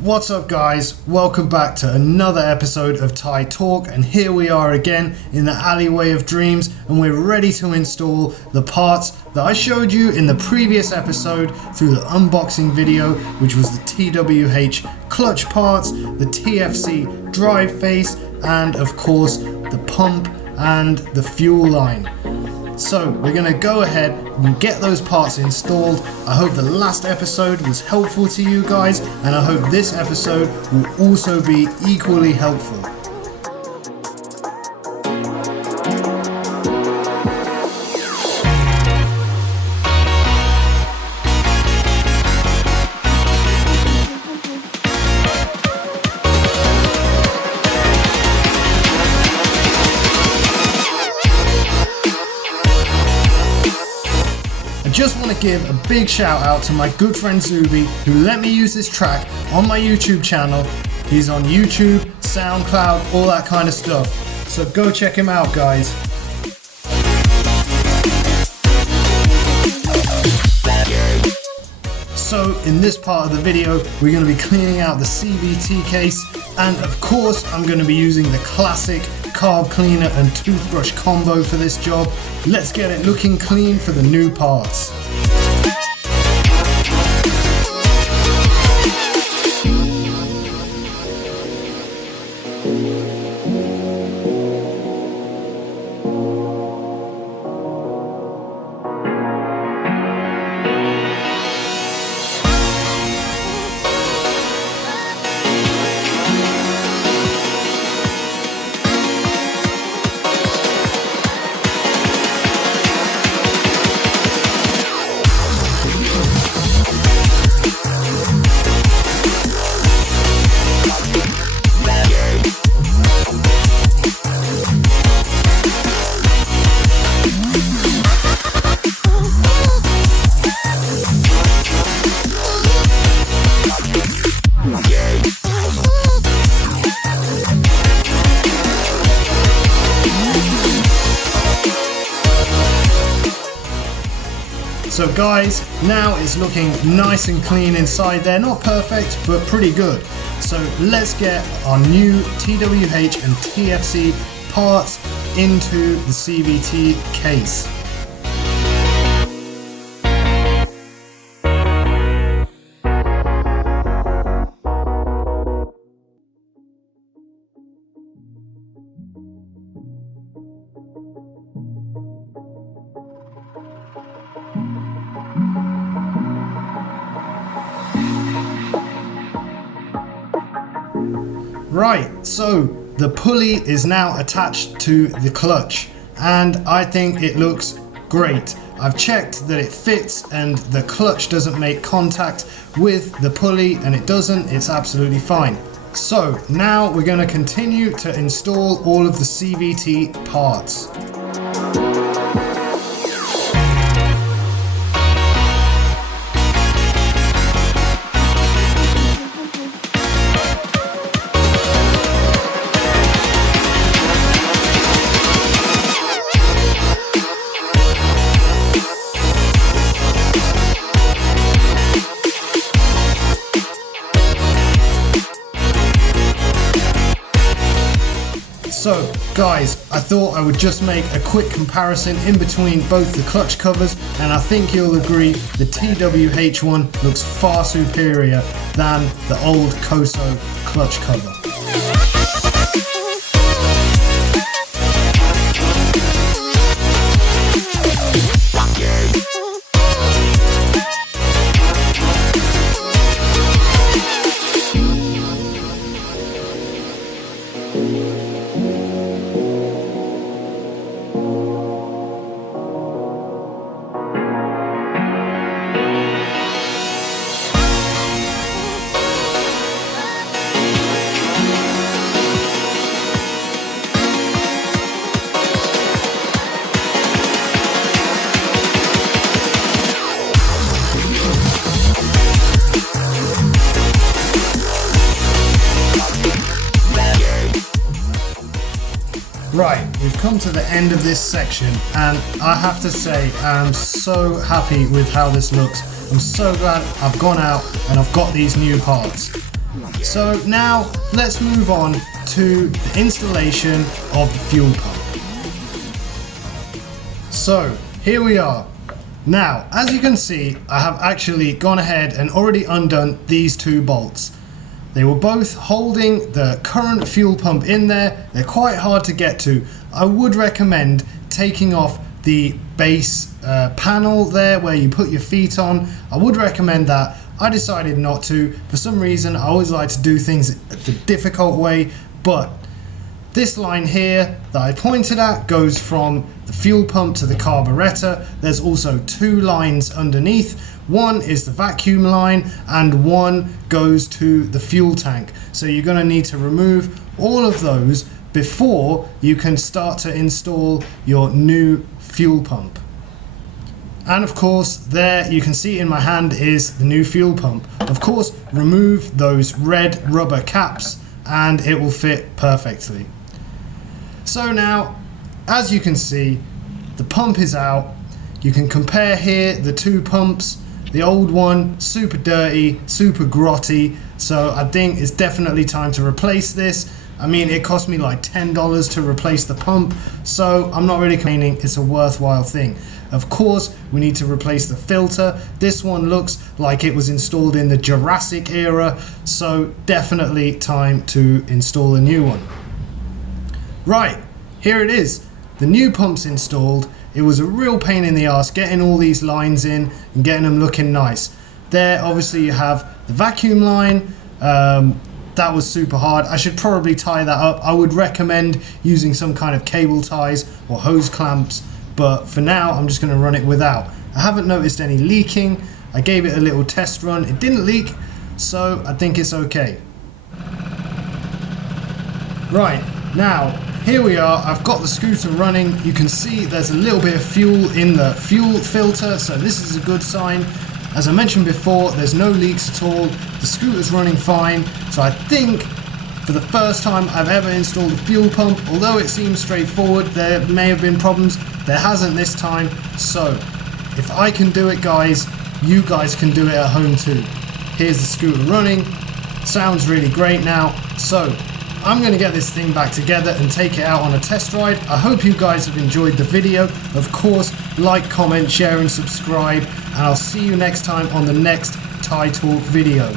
What's up guys, welcome back to another episode of Thai Talk, and here we are again in the alleyway of dreams, and we're ready to install the parts that I showed you in the previous episode through the unboxing video, which was the TWH clutch parts, the TFC drive face, and of course the pump and the fuel line. So we're going to go ahead and get those parts installed. I hope the last episode was helpful to you guys, and I hope this episode will also be equally helpful. I just want to give a big shout out to my good friend Zuby, who let me use this track on my YouTube channel. He's on YouTube, SoundCloud, all that kind of stuff. So go check him out, guys. So in this part of the video, we're going to be cleaning out the CVT case, and of course I'm going to be using the classic carb cleaner and toothbrush combo for this job. Let's get it looking clean for the new parts. So guys, now it's looking nice and clean inside there. Not perfect, but pretty good. So let's get our new TWH and TFC parts into the CVT case. Right, so the pulley is now attached to the clutch, and I think it looks great. I've checked that it fits and the clutch doesn't make contact with the pulley, and it doesn't, it's absolutely fine. So now we're going to continue to install all of the CVT parts. So guys, I thought I would just make a quick comparison in between both the clutch covers, and I think you'll agree the TWH one looks far superior than the old Koso clutch cover. Right, we've come to the end of this section, and I have to say I'm so happy with how this looks. I'm so glad I've gone out and I've got these new parts. So now let's move on to the installation of the fuel pump. So here we are. Now, as you can see, I have actually gone ahead and already undone these two bolts. They were both holding the current fuel pump in there. They're quite hard to get to. I would recommend taking off the base panel there where you put your feet on. I would recommend that. I decided not to. For some reason, I always like to do things the difficult way, but this line here that I pointed at goes from the fuel pump to the carburetor. There's also two lines underneath. One is the vacuum line and one goes to the fuel tank. So you're going to need to remove all of those before you can start to install your new fuel pump. And of course, there you can see in my hand is the new fuel pump. Of course, remove those red rubber caps and it will fit perfectly. So now, as you can see, the pump is out. You can compare here the two pumps. The old one, super dirty, super grotty. So I think it's definitely time to replace this. I mean, it cost me like $10 to replace the pump, so I'm not really complaining. It's a worthwhile thing. Of course, we need to replace the filter. This one looks like it was installed in the Jurassic era, so definitely time to install a new one. Right, here it is. The new pump's installed. It was a real pain in the ass getting all these lines in and getting them looking nice. There, obviously, you have the vacuum line. That was super hard. I should probably tie that up. I would recommend using some kind of cable ties or hose clamps, but for now I'm just going to run it without. I haven't noticed any leaking. I gave it a little test run. It didn't leak, so I think it's okay. Right, now here we are. I've got the scooter running. You can see there's a little bit of fuel in the fuel filter, so this is a good sign. As I mentioned before, there's no leaks at all. The scooter's running fine. So I think for the first time I've ever installed a fuel pump, although it seems straightforward, there may have been problems. There hasn't this time. So if I can do it, guys, you guys can do it at home too. Here's the scooter running. Sounds really great now. So I'm going to get this thing back together and take it out on a test ride. I hope you guys have enjoyed the video. Of course, like, comment, share and subscribe. And I'll see you next time on the next Thai Talk video.